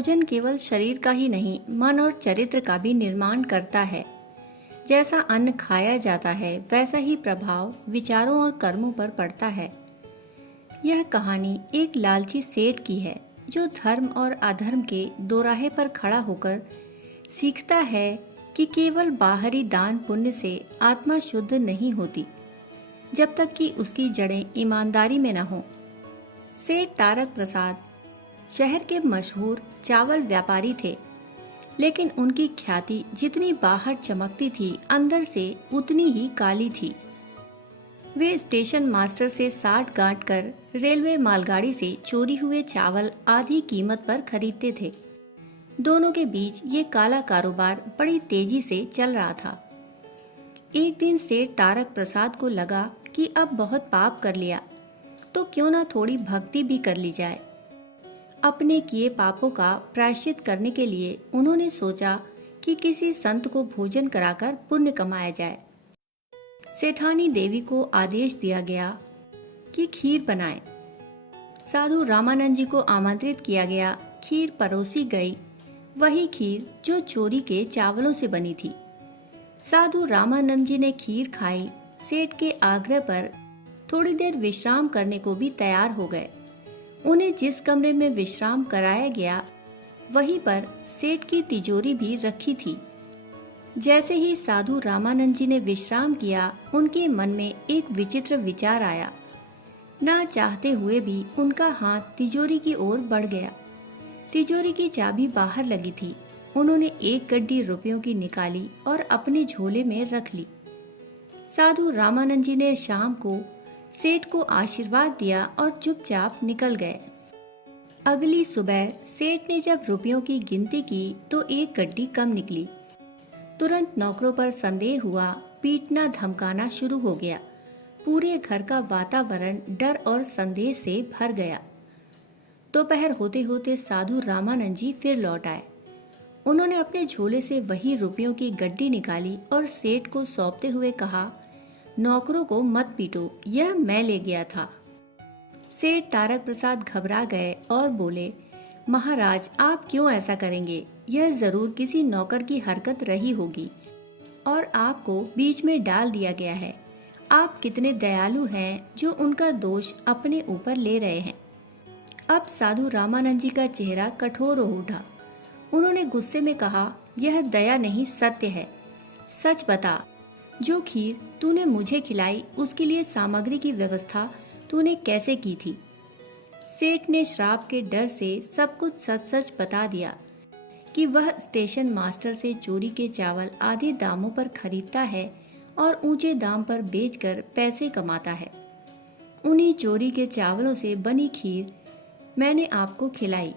भोजन केवल शरीर का ही नहीं, मन और चरित्र का भी निर्माण करता है। जैसा अन्न खाया जाता है वैसा ही प्रभाव विचारों और कर्मों पर पड़ता है। यह कहानी एक लालची सेठ की है जो धर्म और अधर्म के दोराहे पर खड़ा होकर सीखता है कि केवल बाहरी दान पुण्य से आत्मा शुद्ध नहीं होती जब तक कि उसकी जड़ें ईमानदारी में न हो। सेठ तारक प्रसाद शहर के मशहूर चावल व्यापारी थे, लेकिन उनकी ख्याति जितनी बाहर चमकती थी अंदर से उतनी ही काली थी। वे स्टेशन मास्टर से साठ गांठ कर रेलवे मालगाड़ी से चोरी हुए चावल आधी कीमत पर खरीदते थे। दोनों के बीच ये काला कारोबार बड़ी तेजी से चल रहा था। एक दिन सेठ तारक प्रसाद को लगा कि अब बहुत पाप कर लिया, तो क्यों ना थोड़ी भक्ति भी कर ली जाए। अपने किए पापों का प्रायश्चित करने के लिए उन्होंने सोचा कि किसी संत को भोजन कराकर पुण्य कमाया जाए। सेठानी देवी को आदेश दिया गया कि खीर बनाएं। साधु रामानंद जी को आमंत्रित किया गया। खीर परोसी गई, वही खीर जो चोरी के चावलों से बनी थी। साधु रामानंद जी ने खीर खाई। सेठ के आग्रह पर थोड़ी देर विश्राम करने को भी तैयार हो गए। उन्हें जिस कमरे में विश्राम कराया गया वहीं पर सेठ की तिजोरी भी रखी थी। जैसे ही साधु रामानंद जी ने विश्राम किया, उनके मन में एक विचित्र विचार आया। ना चाहते हुए भी उनका हाथ तिजोरी की ओर बढ़ गया। तिजोरी की चाबी बाहर लगी थी। उन्होंने एक गड्डी रुपयों की निकाली और अपने झोले में रख ली। साधु रामानंद जी ने शाम को सेठ को आशीर्वाद दिया और चुपचाप निकल गए। अगली सुबह सेठ ने जब रुपयों की गिनती की तो एक गड्डी कम निकली। तुरंत नौकरों पर संदेह हुआ, पीटना धमकाना शुरू हो गया। पूरे घर का वातावरण डर और संदेह से भर गया। दोपहर होते होते साधु रामानंद जी फिर लौट आए। उन्होंने अपने झोले से वही रुपयों की गड्डी निकाली और सेठ को सौंपते हुए कहा, नौकरों को मत पीटो, यह मैं ले गया था। सेठ तारक प्रसाद घबरा गए और बोले, महाराज आप क्यों ऐसा करेंगे? यह जरूर किसी नौकर की हरकत रही होगी और आपको बीच में डाल दिया गया है। आप कितने दयालु हैं जो उनका दोष अपने ऊपर ले रहे हैं। अब साधु रामानंद जी का चेहरा कठोर हो उठा। उन्होंने गुस्से में कहा, यह दया नहीं सत्य है। सच बता, जो खीर तूने मुझे खिलाई उसके लिए सामग्री की व्यवस्था तूने कैसे की थी? सेठ ने श्राप के डर से सब कुछ सच सच बता दिया कि वह स्टेशन मास्टर से चोरी के चावल आधे दामों पर खरीदता है और ऊंचे दाम पर बेचकर पैसे कमाता है। उन्हीं चोरी के चावलों से बनी खीर मैंने आपको खिलाई।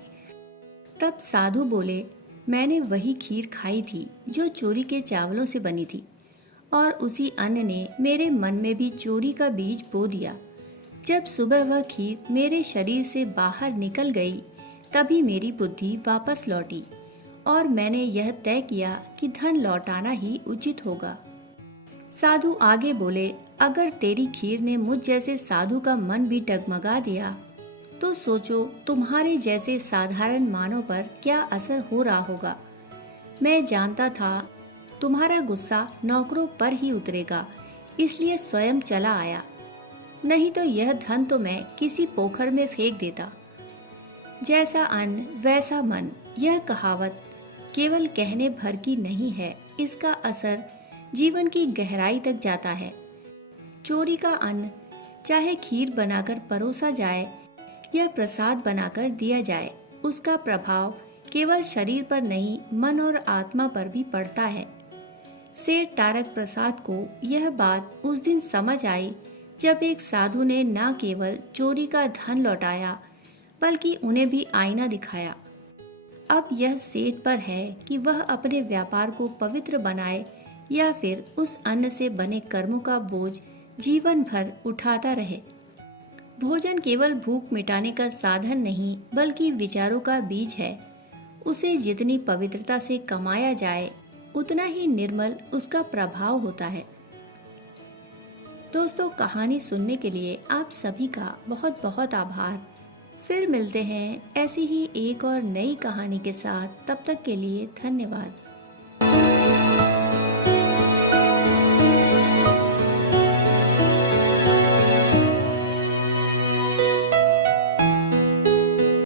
तब साधु बोले, मैंने वही खीर खाई थी जो चोरी के चावलों से बनी थी और उसी अन्न ने मेरे मन में भी चोरी का बीज बो दिया। जब सुबह वह खीर मेरे शरीर से बाहर निकल गई तभी मेरी बुद्धि वापस लौटी और मैंने यह तय किया कि धन लौटाना ही उचित होगा। साधु आगे बोले, अगर तेरी खीर ने मुझ जैसे साधु का मन भी डगमगा दिया तो सोचो तुम्हारे जैसे साधारण मानव पर क्या असर हो रहा होगा। मैं जानता था तुम्हारा गुस्सा नौकरों पर ही उतरेगा, इसलिए स्वयं चला आया, नहीं तो यह धन तो मैं किसी पोखर में फेंक देता। जैसा अन्न वैसा मन, यह कहावत केवल कहने भर की नहीं है, इसका असर जीवन की गहराई तक जाता है। चोरी का अन्न चाहे खीर बनाकर परोसा जाए या प्रसाद बनाकर दिया जाए, उसका प्रभाव केवल शरीर पर नहीं मन और आत्मा पर भी पड़ता है। सेठ तारक प्रसाद को यह बात उस दिन समझ आई जब एक साधु ने न केवल चोरी का धन लौटाया बल्कि उन्हें भी आईना दिखाया। अब यह सेठ पर है कि वह अपने व्यापार को पवित्र बनाए या फिर उस अन्न से बने कर्मों का बोझ जीवन भर उठाता रहे। भोजन केवल भूख मिटाने का साधन नहीं बल्कि विचारों का बीज है। उसे जितनी पवित्रता से कमाया जाए उतना ही निर्मल उसका प्रभाव होता है। दोस्तों, कहानी सुनने के लिए आप सभी का बहुत बहुत आभार। फिर मिलते हैं ऐसी ही एक और नई कहानी के साथ। तब तक के लिए धन्यवाद।